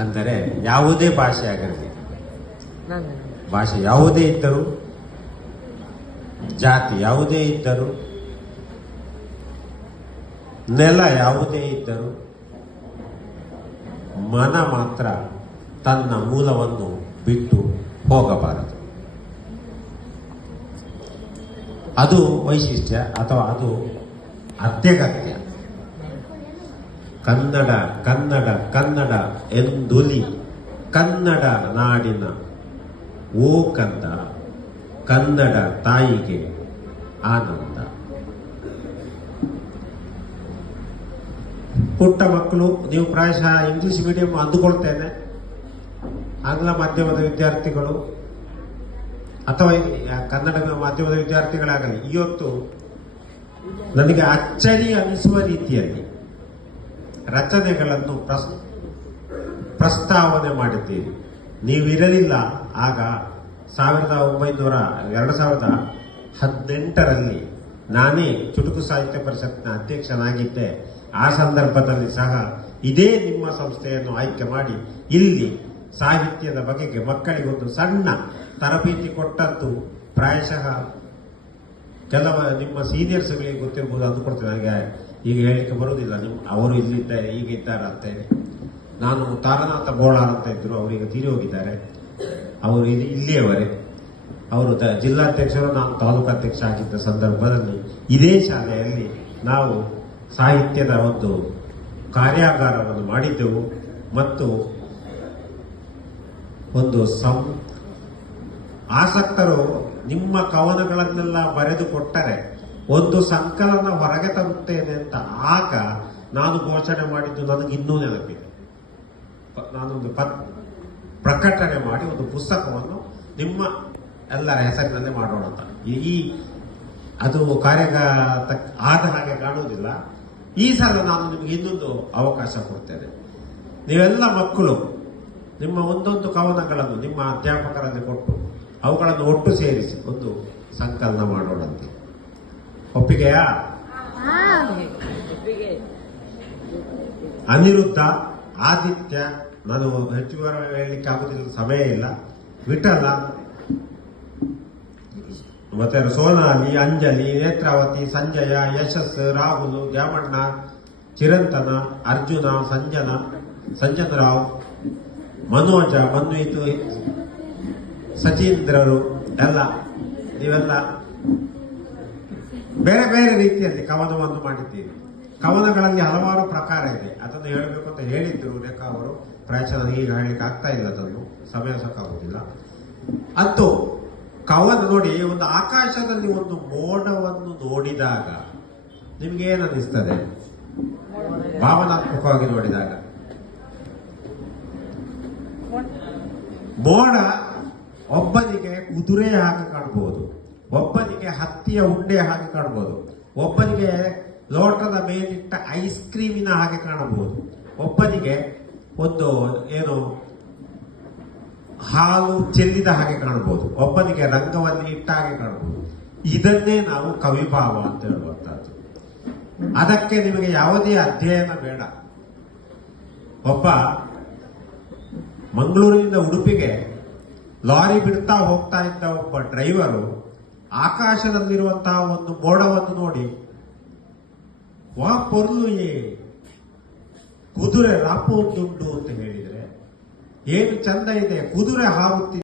ಅಂದರೆ ಯಾವುದೇ ಭಾಷೆ ಆಗಿರಲಿ, ಭಾಷೆ ಯಾವುದೇ ಇದ್ದರೂ, ಜಾತಿ ಯಾವುದೇ ಇದ್ದರೂ, ನೆಲ ಯಾವುದೇ ಇದ್ದರೂ, ಮನ ಮಾತ್ರ ತನ್ನ ಮೂಲವನ್ನು ಬಿಟ್ಟು ಹೋಗಬಾರದು. ಅದು ವೈಶಿಷ್ಟ್ಯ ಅಥವಾ ಅದು ಅತ್ಯಗತ್ಯ. ಕನ್ನಡ ಕನ್ನಡ ಕನ್ನಡ ಎಂದುಲಿ ಕನ್ನಡ ನಾಡಿನ ಓ ಕಂದ, ಕನ್ನಡ ತಾಯಿಗೆ ಆನಂದ. ಪುಟ್ಟ ಮಕ್ಕಳು, ನೀವು ಪ್ರಾಯಶಃ ಇಂಗ್ಲಿಷ್ ಮೀಡಿಯಂ ಅಂದುಕೊಳ್ತೇನೆ, ಆಂಗ್ಲ ಮಾಧ್ಯಮದ ವಿದ್ಯಾರ್ಥಿಗಳು ಅಥವಾ ಕನ್ನಡ ಮಾಧ್ಯಮದ ವಿದ್ಯಾರ್ಥಿಗಳಾಗಲಿ, ಇವತ್ತು ನನಗೆ ಅಚ್ಚರಿ ಅನಿಸುವ ರೀತಿಯಲ್ಲಿ ರಚನೆಗಳನ್ನು ಪ್ರಸ್ತಾವನೆ ಮಾಡಿದ್ದೀರಿ. ನೀವಿರಲಿಲ್ಲ ಆಗ 2018ರಲ್ಲಿ ನಾನೇ ಚುಟುಕು ಸಾಹಿತ್ಯ ಪರಿಷತ್ನ ಅಧ್ಯಕ್ಷನಾಗಿದ್ದೆ. ಆ ಸಂದರ್ಭದಲ್ಲಿ ಸಹ ಇದೇ ನಿಮ್ಮ ಸಂಸ್ಥೆಯನ್ನು ಆಯ್ಕೆ ಮಾಡಿ ಇಲ್ಲಿ ಸಾಹಿತ್ಯದ ಬಗೆಗೆ ಮಕ್ಕಳಿಗೊಂದು ಸಣ್ಣ ತರಬೇತಿ ಕೊಟ್ಟದ್ದು ಪ್ರಾಯಶಃ ಕೆಲವ ನಿಮ್ಮ ಸೀನಿಯರ್ಸ್ಗಳಿಗೆ ಗೊತ್ತಿರ್ಬೋದು ಅಂದುಕೊಡ್ತೇನೆ. ನನಗೆ ಈಗ ಹೇಳಲಿಕ್ಕೆ ಬರುವುದಿಲ್ಲ, ಅವರು ಇಲ್ಲಿದ್ದಾರೆ, ಈಗ ಇದ್ದಾರೆ ಅಂತೇಳಿ. ನಾನು ತಾರನಾಥ ಬೋಳಾರ್ ಅಂತ ಇದ್ರು, ಅವರೀಗ ತೀರಿ ಹೋಗಿದ್ದಾರೆ. ಅವರು ಇಲ್ಲಿಯವರೇ, ಅವರು ಜಿಲ್ಲಾಧ್ಯಕ್ಷರು, ನಾನು ತಾಲೂಕಾಧ್ಯಕ್ಷ ಆಗಿದ್ದ ಸಂದರ್ಭದಲ್ಲಿ ಇದೇ ಶಾಲೆಯಲ್ಲಿ ನಾವು ಸಾಹಿತ್ಯದ ಒಂದು ಕಾರ್ಯಾಗಾರವನ್ನು ಮಾಡಿದ್ದೆವು. ಮತ್ತು ಒಂದು ಆಸಕ್ತರು ನಿಮ್ಮ ಕವನಗಳನ್ನೆಲ್ಲ ಬರೆದು ಕೊಟ್ಟರೆ ಒಂದು ಸಂಕಲನ ಹೊರಗೆ ತರುತ್ತೇನೆ ಅಂತ ಆಗ ನಾನು ಘೋಷಣೆ ಮಾಡಿದ್ದು ನನಗೆ ಇನ್ನೂ ನೆನಪಿದೆ. ನಾನೊಂದು ಪ್ರಕಟಣೆ ಮಾಡಿ ಒಂದು ಪುಸ್ತಕವನ್ನು ನಿಮ್ಮ ಎಲ್ಲರ ಹೆಸರಿನಲ್ಲೇ ಮಾಡೋಣ ಅಂತ. ಅದು ಆದ ಹಾಗೆ ಕಾಣುವುದಿಲ್ಲ. ಈ ಸಲ ನಾನು ನಿಮಗೆ ಇನ್ನೊಂದು ಅವಕಾಶ ಕೊಡ್ತೇನೆ. ನೀವೆಲ್ಲ ಮಕ್ಕಳು ನಿಮ್ಮ ಒಂದೊಂದು ಕವನಗಳನ್ನು ನಿಮ್ಮ ಅಧ್ಯಾಪಕರಲ್ಲಿ ಕೊಟ್ಟು ಅವುಗಳನ್ನು ಒಟ್ಟು ಸೇರಿಸಿ ಒಂದು ಸಂಕಲನ ಮಾಡೋಣಂತೆ. ಒಪ್ಪಿಗೆಯಾ? ಅನಿರುದ್ಧ, ಆದಿತ್ಯ, ನಾನು ಹೆಚ್ಚು ಹೇಳಲಿಕ್ಕೆ ಆಗುದಿಲ್ಲ, ಸಮಯ ಇಲ್ಲ, ವಿಠಲ, ಮತ್ತೆ ಸೋನಾಲಿ, ಅಂಜಲಿ, ನೇತ್ರಾವತಿ, ಸಂಜಯ, ಯಶಸ್, ರಾಹುಲ್, ದ್ಯಾಮಣ್ಣ, ಚಿರಂತನ, ಅರ್ಜುನ, ಸಂಜನರಾವ್, ಮನೋಜ, ಮನ್ವಿತ್, ಸಚೀಂದ್ರರು ಎಲ್ಲ, ನೀವೆಲ್ಲ ಬೇರೆ ಬೇರೆ ರೀತಿಯಲ್ಲಿ ಕವನವನ್ನು ಮಾಡಿದ್ದೀರಿ. ಕವನಗಳಲ್ಲಿ ಹಲವಾರು ಪ್ರಕಾರ ಇದೆ. ಅದನ್ನು ಹೇಳಬೇಕು ಅಂತ ಹೇಳಿದ್ರು ರೇಖಾ ಅವರು. ಪ್ರಾಯಶಃ ನನಗೆ ಈಗ ಹೇಳಲಿಕ್ಕೆ ಆಗ್ತಾ ಇಲ್ಲ, ಅದನ್ನು ಸಮಯ ಸಾಕಾಗುವುದಿಲ್ಲ. ಅಂತೂ ಕವನ ನೋಡಿ, ಒಂದು ಆಕಾಶದಲ್ಲಿ ಒಂದು ಮೋಡವನ್ನು ನೋಡಿದಾಗ ನಿಮ್ಗೆ ಏನನ್ನಿಸ್ತದೆ? ಭಾವನಾತ್ಮಕವಾಗಿ ನೋಡಿದಾಗ ಮೋಡ ಒಬ್ಬನಿಗೆ ಕುದುರೆ ಹಾಗೆ ಕಾಣಬಹುದು, ಒಬ್ಬನಿಗೆ ಹತ್ತಿಯ ಉಂಡೆ ಹಾಗೆ ಕಾಣಬಹುದು, ಒಬ್ಬನಿಗೆ ಲೋಟದ ಮೇಲಿಟ್ಟ ಐಸ್ ಕ್ರೀಮಿನ ಹಾಗೆ ಕಾಣಬಹುದು, ಒಬ್ಬನಿಗೆ ಒಂದು ಏನು ಹಾಲು ಚೆಲ್ಲಿದ ಹಾಗೆ ಕಾಣಬಹುದು, ಒಬ್ಬನಿಗೆ ರಂಗವಲ್ಲಿ ಇಟ್ಟ ಹಾಗೆ ಕಾಣಬಹುದು. ಇದನ್ನೇ ನಾವು ಕವಿಭಾವ ಅಂತ ಹೇಳುವಂತಹದ್ದು. ಅದಕ್ಕೆ ನಿಮಗೆ ಯಾವುದೇ ಅಧ್ಯಯನ ಬೇಡ. ಒಬ್ಬ ಮಂಗಳೂರಿನಿಂದ ಉಡುಪಿಗೆ ಲಾರಿ ಬಿಡ್ತಾ ಹೋಗ್ತಾ ಇದ್ದ ಒಬ್ಬ ಡ್ರೈವರು ಆಕಾಶದಲ್ಲಿರುವಂತಹ ಒಂದು ಮೋಡವನ್ನು ನೋಡಿ, ವಾ ಪೊರ್ಲು ಕುದುರೆ ರಾಪೋದುಂಡು ಅಂತ ಹೇಳಿದ್ರೆ ಏನು ಚಂದ ಇದೆ, ಕುದುರೆ ಹಾರುತ್ತಿದೆ.